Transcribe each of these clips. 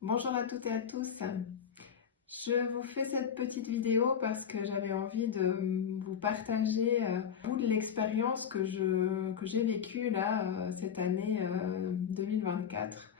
Bonjour à toutes et à tous. Je vous fais cette petite vidéo parce que j'avais envie de vous partager un bout de l'expérience que j'ai vécue là cette année 2024.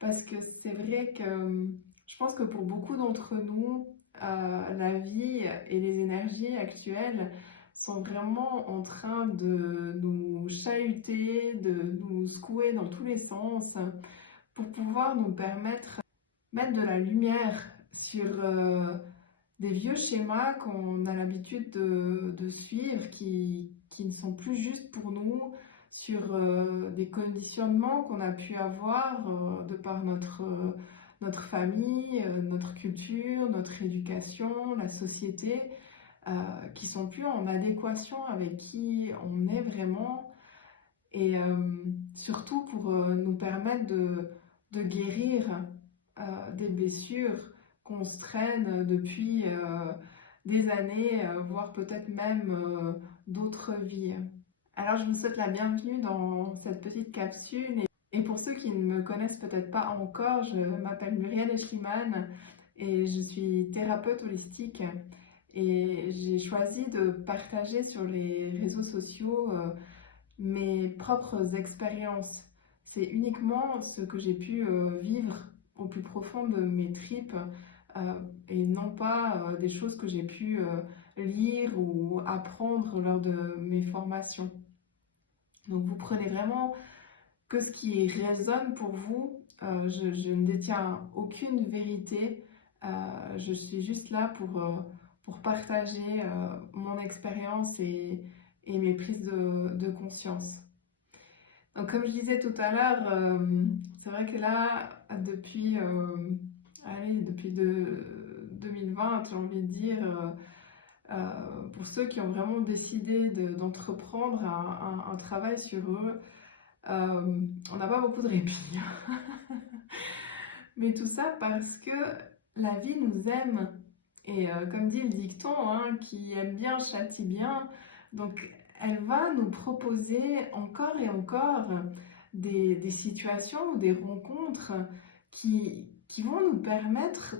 Parce que c'est vrai que je pense que pour beaucoup d'entre nous, la vie et les énergies actuelles sont vraiment en train de nous chahuter, de nous secouer dans tous les sens pour pouvoir nous permettre mettre de la lumière sur des vieux schémas qu'on a l'habitude de suivre, qui ne sont plus justes pour nous, sur des conditionnements qu'on a pu avoir de par notre famille, notre culture, notre éducation, la société, qui sont plus en adéquation avec qui on est vraiment, et surtout pour nous permettre de guérir des blessures qu'on se traîne depuis des années, voire peut-être même d'autres vies. Alors je vous souhaite la bienvenue dans cette petite capsule, et pour ceux qui ne me connaissent peut-être pas encore, je m'appelle Muriel Eschliman et je suis thérapeute holistique, et j'ai choisi de partager sur les réseaux sociaux mes propres expériences. C'est uniquement ce que j'ai pu vivre au plus profond de mes tripes, euh, et non pas des choses que j'ai pu lire ou apprendre lors de mes formations. Donc vous prenez vraiment que ce qui résonne pour vous. Je ne détiens aucune vérité. Je suis juste là pour partager mon expérience et mes prises de conscience. Donc, comme je disais tout à l'heure, c'est vrai que là, depuis 2020, j'ai envie de dire, pour ceux qui ont vraiment décidé d'entreprendre un travail sur eux, on n'a pas beaucoup de répit. Mais tout ça parce que la vie nous aime. Et comme dit le dicton, hein, qui aime bien châtie bien. Donc elle va nous proposer encore et encore des situations ou des rencontres qui vont nous permettre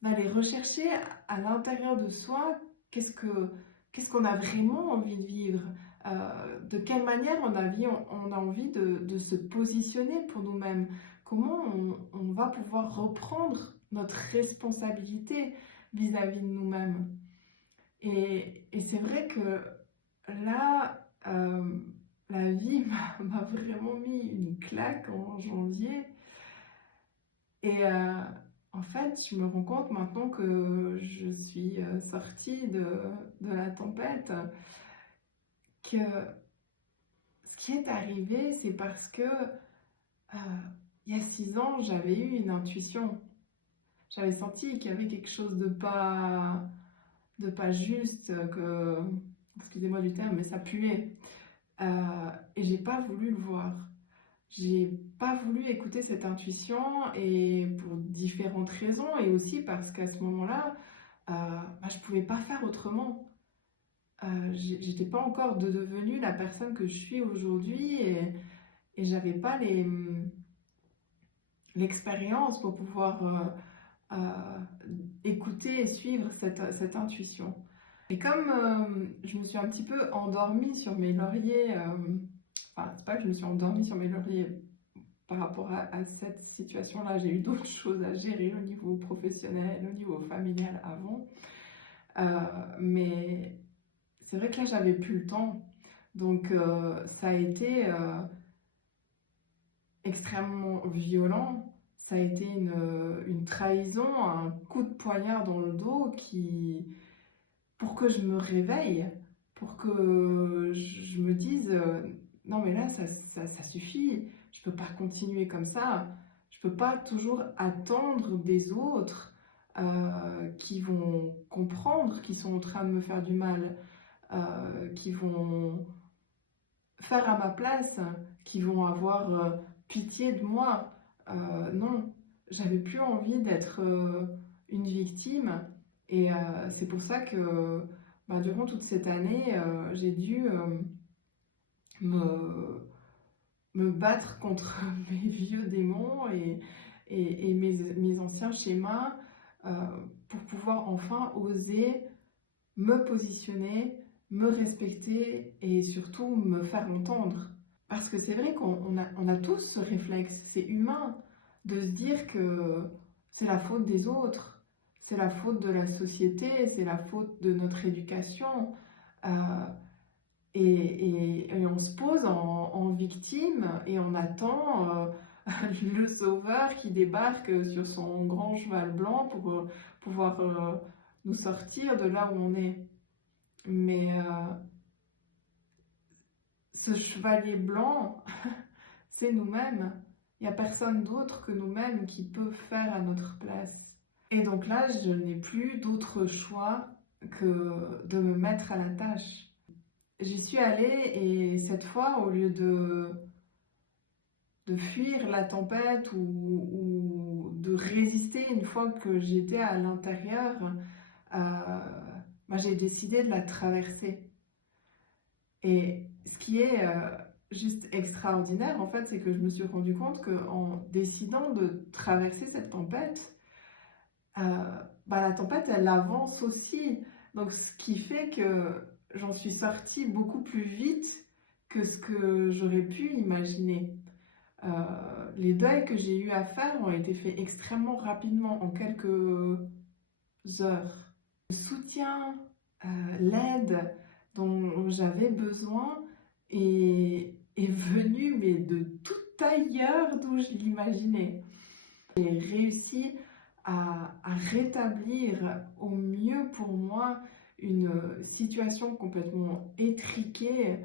d'aller rechercher à l'intérieur de soi qu'est-ce qu'on a vraiment envie de vivre, de quelle manière on a envie de se positionner pour nous-mêmes, comment on va pouvoir reprendre notre responsabilité vis-à-vis de nous-mêmes. Et c'est vrai que là, la vie m'a vraiment mis une claque en janvier. Et en fait, je me rends compte maintenant que je suis sortie de la tempête, que ce qui est arrivé, c'est parce que il y a 6 ans, j'avais eu une intuition. J'avais senti qu'il y avait quelque chose de pas juste, que, excusez-moi du terme, mais ça puait. Et j'ai pas voulu le voir. J'ai pas voulu écouter cette intuition, et pour différentes raisons, et aussi parce qu'à ce moment-là, je pouvais pas faire autrement. J'étais pas encore devenue la personne que je suis aujourd'hui, et j'avais pas l'expérience pour pouvoir écouter et suivre cette intuition. Et comme je me suis un petit peu endormie sur mes lauriers, enfin, c'est pas que je me suis endormie sur mes lauriers par rapport à cette situation-là, j'ai eu d'autres choses à gérer au niveau professionnel, au niveau familial avant. Mais c'est vrai que là, j'avais plus le temps. Donc, ça a été extrêmement violent. Ça a été une trahison, un coup de poignard dans le dos pour que je me réveille, pour que je me dise non mais là ça suffit, je peux pas continuer comme ça, je peux pas toujours attendre des autres qui vont comprendre qu'ils sont en train de me faire du mal, qui vont faire à ma place, qui vont avoir pitié de moi. Non, j'avais plus envie d'être une victime, et c'est pour ça que durant toute cette année, j'ai dû me battre contre mes vieux démons, et mes anciens schémas pour pouvoir enfin oser me positionner, me respecter et surtout me faire entendre. Parce que c'est vrai on a tous ce réflexe, c'est humain, de se dire que c'est la faute des autres, c'est la faute de la société, c'est la faute de notre éducation. Euh, et on se pose en victime et on attend le sauveur qui débarque sur son grand cheval blanc pour pouvoir nous sortir de là où on est. Mais ce chevalier blanc, c'est nous-mêmes. Il n'y a personne d'autre que nous-mêmes qui peut faire à notre place. Et donc là, je n'ai plus d'autre choix que de me mettre à la tâche. J'y suis allée et cette fois, au lieu de fuir la tempête ou de résister une fois que j'étais à l'intérieur, j'ai décidé de la traverser. Et ce qui est juste extraordinaire, en fait, c'est que je me suis rendu compte qu'en décidant de traverser cette tempête, la tempête, elle avance aussi. Donc, ce qui fait que j'en suis sortie beaucoup plus vite que ce que j'aurais pu imaginer. Les deuils que j'ai eu à faire ont été faits extrêmement rapidement, en quelques heures. Le soutien, l'aide dont j'avais besoin est venu mais de tout ailleurs d'où je l'imaginais. J'ai réussi à rétablir au mieux pour moi une situation complètement étriquée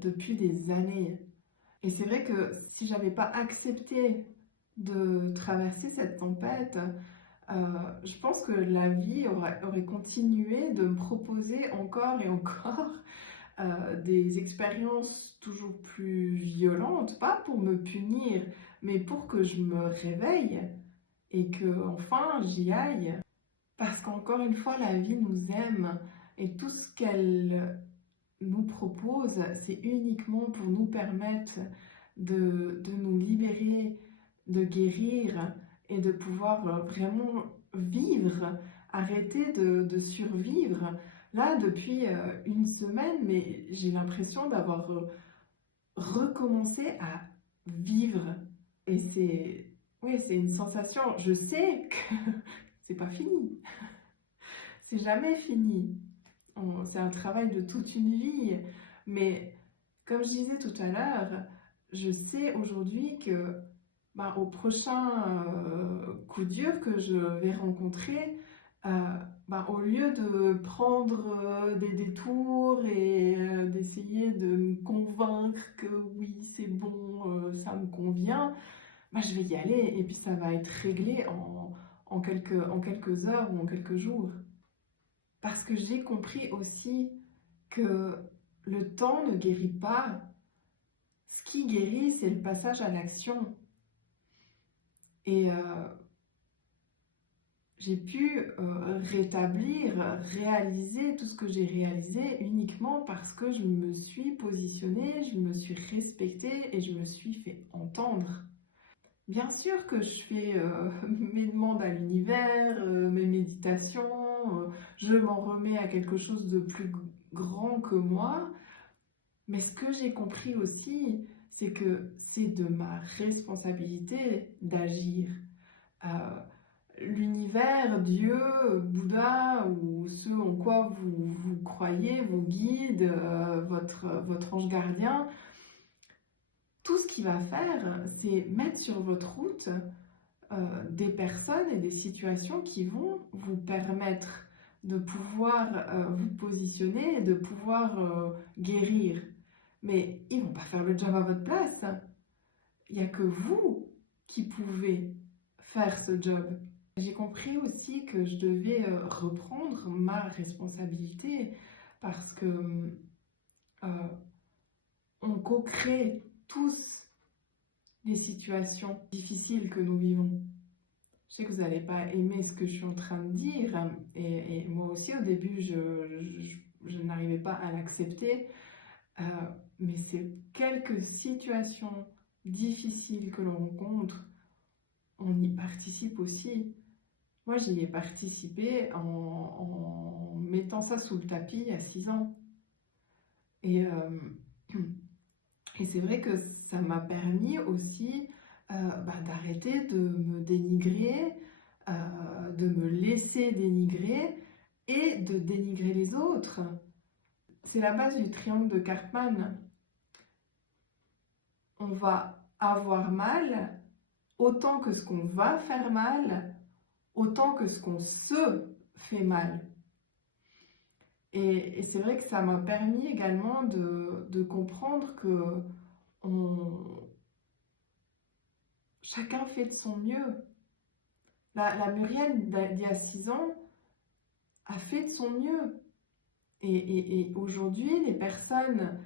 depuis des années. Et c'est vrai que si j'avais pas accepté de traverser cette tempête, je pense que la vie aurait continué de me proposer encore et encore des expériences toujours plus violentes, pas pour me punir, mais pour que je me réveille et que enfin j'y aille. Parce qu'encore une fois, la vie nous aime et tout ce qu'elle nous propose, c'est uniquement pour nous permettre de nous libérer, de guérir et de pouvoir vraiment vivre, arrêter de survivre. Là, depuis une semaine, mais j'ai l'impression d'avoir recommencé à vivre. Et c'est une sensation, je sais que c'est pas fini, c'est jamais fini. C'est un travail de toute une vie, mais comme je disais tout à l'heure, je sais aujourd'hui que au prochain coup dur que je vais rencontrer, au lieu de prendre des détours et d'essayer de me convaincre que oui, c'est bon, ça me convient, je vais y aller et puis ça va être réglé en quelques heures ou en quelques jours. Parce que j'ai compris aussi que le temps ne guérit pas. Ce qui guérit, c'est le passage à l'action. Et j'ai pu rétablir, réaliser tout ce que j'ai réalisé uniquement parce que je me suis positionnée, je me suis respectée et je me suis fait entendre. Bien sûr que je fais mes demandes à l'univers, mes méditations, je m'en remets à quelque chose de plus grand que moi. Mais ce que j'ai compris aussi, c'est que c'est de ma responsabilité d'agir. L'univers, Dieu, Bouddha ou ce en quoi vous croyez, vos guides, votre ange gardien, tout ce qu'il va faire, c'est mettre sur votre route des personnes et des situations qui vont vous permettre de pouvoir vous positionner et de pouvoir guérir. Mais ils ne vont pas faire le job à votre place. Il n'y a que vous qui pouvez faire ce job. J'ai compris aussi que je devais reprendre ma responsabilité parce que on co-crée tous les situations difficiles que nous vivons. Je sais que vous n'allez pas aimer ce que je suis en train de dire, et moi aussi au début je n'arrivais pas à l'accepter, mais c'est quelques situations difficiles que l'on rencontre on y participe aussi. Moi, j'y ai participé en mettant ça sous le tapis à 6 ans. Et, et c'est vrai que ça m'a permis aussi d'arrêter de me dénigrer, de me laisser dénigrer et de dénigrer les autres. C'est la base du triangle de Karpman. On va avoir mal autant que ce qu'on va faire mal, autant que ce qu'on se fait mal. Et c'est vrai que ça m'a permis également de comprendre que chacun fait de son mieux. La Muriel d'il y a 6 ans a fait de son mieux. Et aujourd'hui, les personnes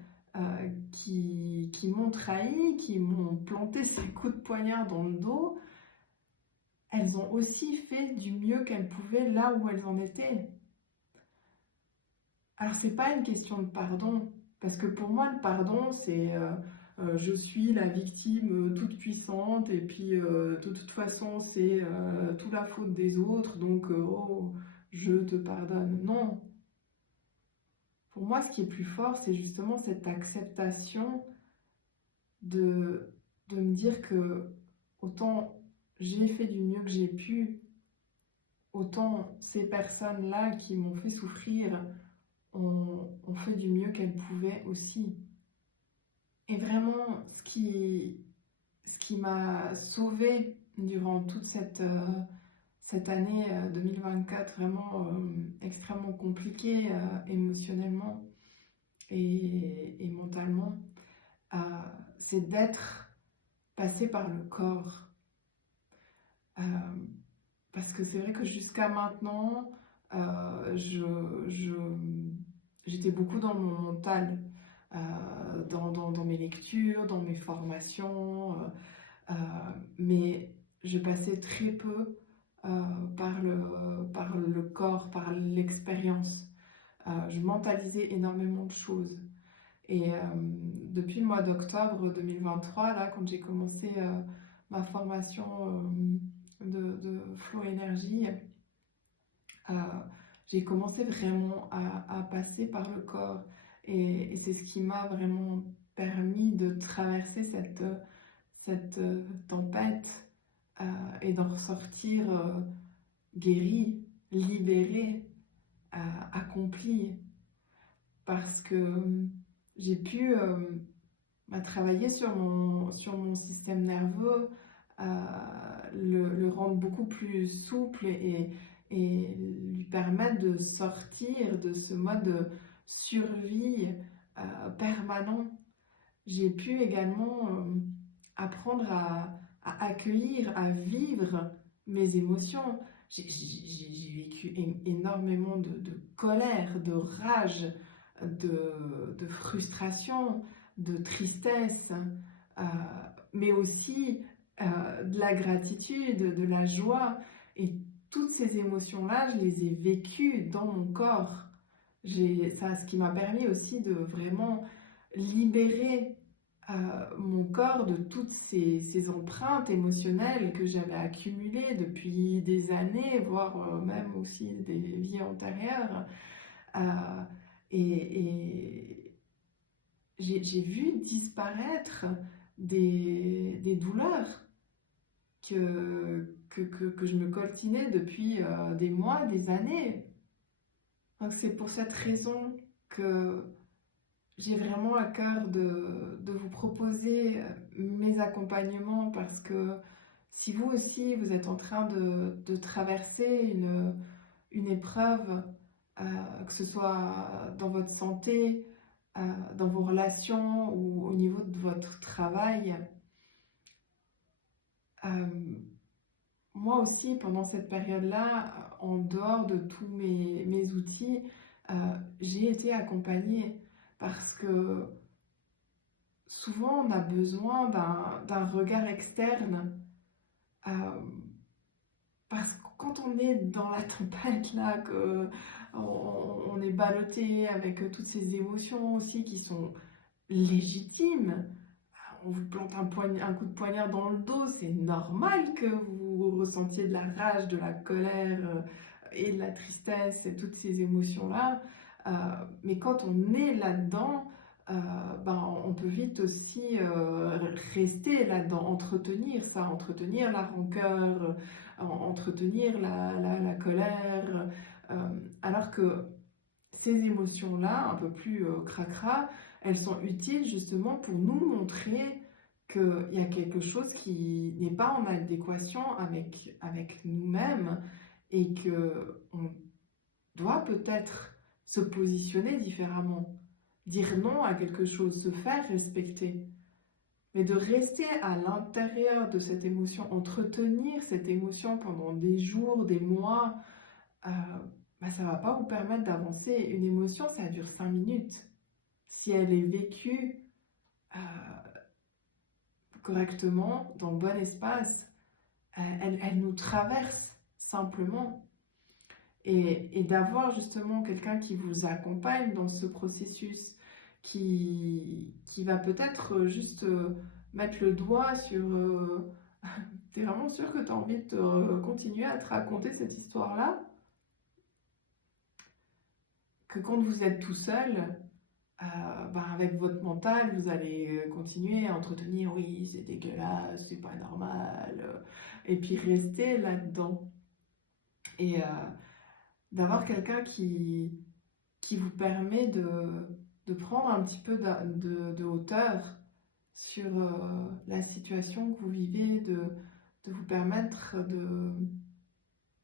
qui m'ont trahi, qui m'ont planté ces coups de poignard dans le dos, elles ont aussi fait du mieux qu'elles pouvaient là où elles en étaient. Alors, c'est pas une question de pardon, parce que pour moi, le pardon, c'est je suis la victime toute puissante, et puis de toute façon, c'est toute la faute des autres, donc oh, je te pardonne. Non. Pour moi, ce qui est plus fort, c'est justement cette acceptation de me dire que autant j'ai fait du mieux que j'ai pu, autant ces personnes-là qui m'ont fait souffrir ont fait du mieux qu'elles pouvaient aussi. Et vraiment, ce qui m'a sauvée durant toute cette année 2024, vraiment extrêmement compliquée émotionnellement et mentalement, c'est d'être passée par le corps. Parce que c'est vrai que jusqu'à maintenant, j'étais beaucoup dans mon mental, dans mes lectures, dans mes formations, mais je passais très peu par le corps, par l'expérience. Je mentalisais énormément de choses. Et depuis le mois d'octobre 2023, là, quand j'ai commencé ma formation de Flow Énergie, j'ai commencé vraiment à passer par le corps. Et c'est ce qui m'a vraiment permis de traverser cette tempête et d'en ressortir guérie, libérée, accomplie. Parce que j'ai pu travailler sur mon système nerveux, le rendre beaucoup plus souple et lui permettre de sortir de ce mode survie permanent. J'ai pu également apprendre à accueillir, à vivre mes émotions. J'ai vécu énormément de colère, de rage, de frustration, de tristesse, mais aussi de la gratitude, de la joie. Et toutes ces émotions-là, je les ai vécues dans mon corps. Ce qui m'a permis aussi de vraiment libérer mon corps de toutes ces empreintes émotionnelles que j'avais accumulées depuis des années, voire même aussi des vies antérieures. Et j'ai vu disparaître des douleurs que je me coltinais depuis des mois, des années. Donc c'est pour cette raison que j'ai vraiment à cœur de vous proposer mes accompagnements, parce que si vous aussi vous êtes en train de traverser une épreuve, que ce soit dans votre santé, dans vos relations ou au niveau de votre travail, moi aussi pendant cette période-là, en dehors de tous mes outils, j'ai été accompagnée, parce que souvent on a besoin d'un regard externe, parce que quand on est dans la tempête là, on est ballotté avec toutes ces émotions aussi qui sont légitimes. On vous plante un coup de poignard dans le dos, c'est normal que vous ressentiez de la rage, de la colère et de la tristesse et toutes ces émotions-là. Mais quand on est là-dedans, on peut vite aussi rester là-dedans, entretenir ça, entretenir la rancœur, entretenir la colère, alors que ces émotions-là, un peu plus cracra, elles sont utiles justement pour nous montrer qu'il y a quelque chose qui n'est pas en adéquation avec nous-mêmes et qu'on doit peut-être se positionner différemment, dire non à quelque chose, se faire respecter. Mais de rester à l'intérieur de cette émotion, entretenir cette émotion pendant des jours, des mois, ça ne va pas vous permettre d'avancer. Une émotion, ça dure 5 minutes. Si elle est vécue correctement, dans le bon espace, elle nous traverse simplement. Et d'avoir justement quelqu'un qui vous accompagne dans ce processus, qui va peut-être juste mettre le doigt sur... T'es vraiment sûr que tu as envie de continuer à te raconter cette histoire-là? Que quand vous êtes tout seul, avec votre mental, vous allez continuer à entretenir, oui, c'est dégueulasse, c'est pas normal, et puis rester là-dedans. Et d'avoir quelqu'un qui vous permet de prendre un petit peu de hauteur sur la situation que vous vivez, de vous permettre de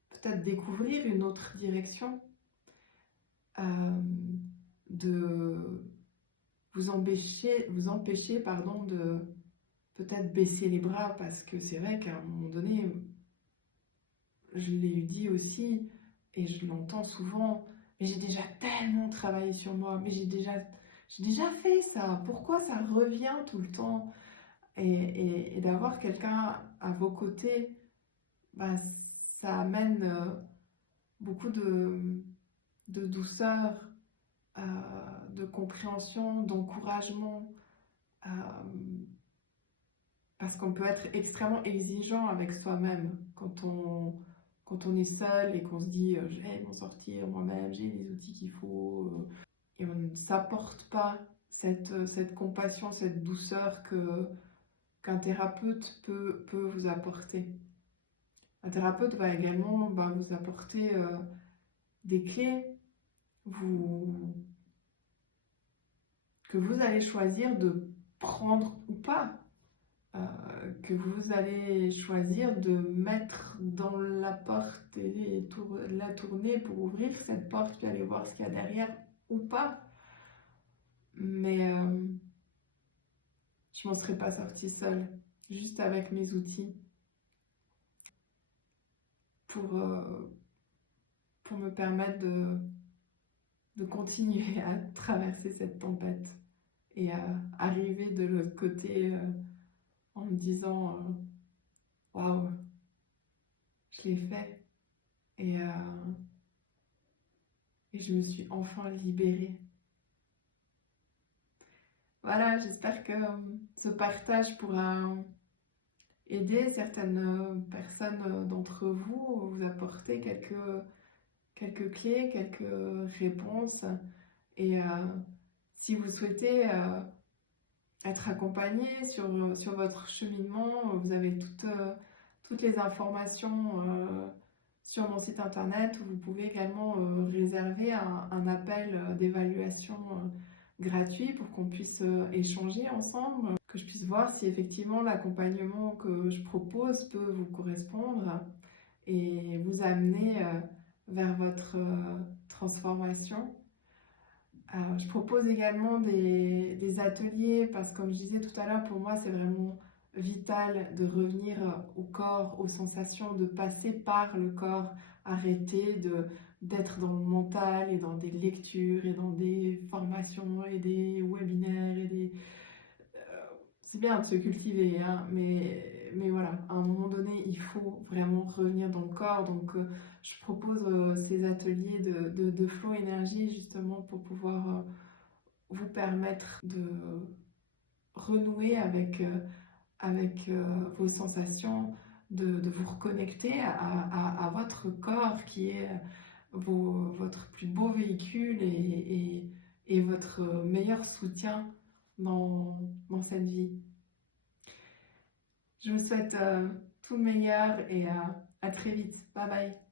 peut-être découvrir une autre direction, de vous empêcher de peut-être baisser les bras, parce que c'est vrai qu'à un moment donné, je l'ai dit aussi, et je l'entends souvent, mais j'ai déjà tellement travaillé sur moi, mais j'ai déjà fait ça, pourquoi ça revient tout le temps? Et d'avoir quelqu'un à vos côtés, ça amène beaucoup de douceur, de compréhension, d'encouragement, parce qu'on peut être extrêmement exigeant avec soi-même quand on est seul et qu'on se dit je vais m'en sortir moi-même, j'ai les outils qu'il faut, et on ne s'apporte pas cette compassion, cette douceur qu'un thérapeute peut vous apporter. Un thérapeute va également vous apporter des clés que vous allez choisir de prendre ou pas, que vous allez choisir de mettre dans la porte et la tourner pour ouvrir cette porte puis aller voir ce qu'il y a derrière ou pas. Mais je m'en serais pas sortie seule, juste avec mes outils, pour me permettre de continuer à traverser cette tempête et à arriver de l'autre côté en me disant waouh, je l'ai fait, et je me suis enfin libérée. Voilà, j'espère que ce partage pourra aider certaines personnes d'entre vous, vous apporter quelques clés, quelques réponses. Et si vous souhaitez être accompagné sur votre cheminement, vous avez toutes les informations sur mon site internet, où vous pouvez également réserver un appel d'évaluation gratuit pour qu'on puisse échanger ensemble, que je puisse voir si effectivement l'accompagnement que je propose peut vous correspondre et vous amener vers votre transformation. Je propose également des ateliers, parce que comme je disais tout à l'heure, pour moi c'est vraiment vital de revenir au corps, aux sensations, de passer par le corps, arrêter d'être dans le mental et dans des lectures et dans des formations et des webinaires et c'est bien de se cultiver, hein, mais voilà, à un moment donné, il faut vraiment revenir dans le corps. Donc, je propose ces ateliers de flow énergie, justement, pour pouvoir vous permettre de renouer avec vos sensations, de vous reconnecter à votre corps qui est votre plus beau véhicule et votre meilleur soutien dans cette vie. Je vous souhaite tout le meilleur et à très vite. Bye bye.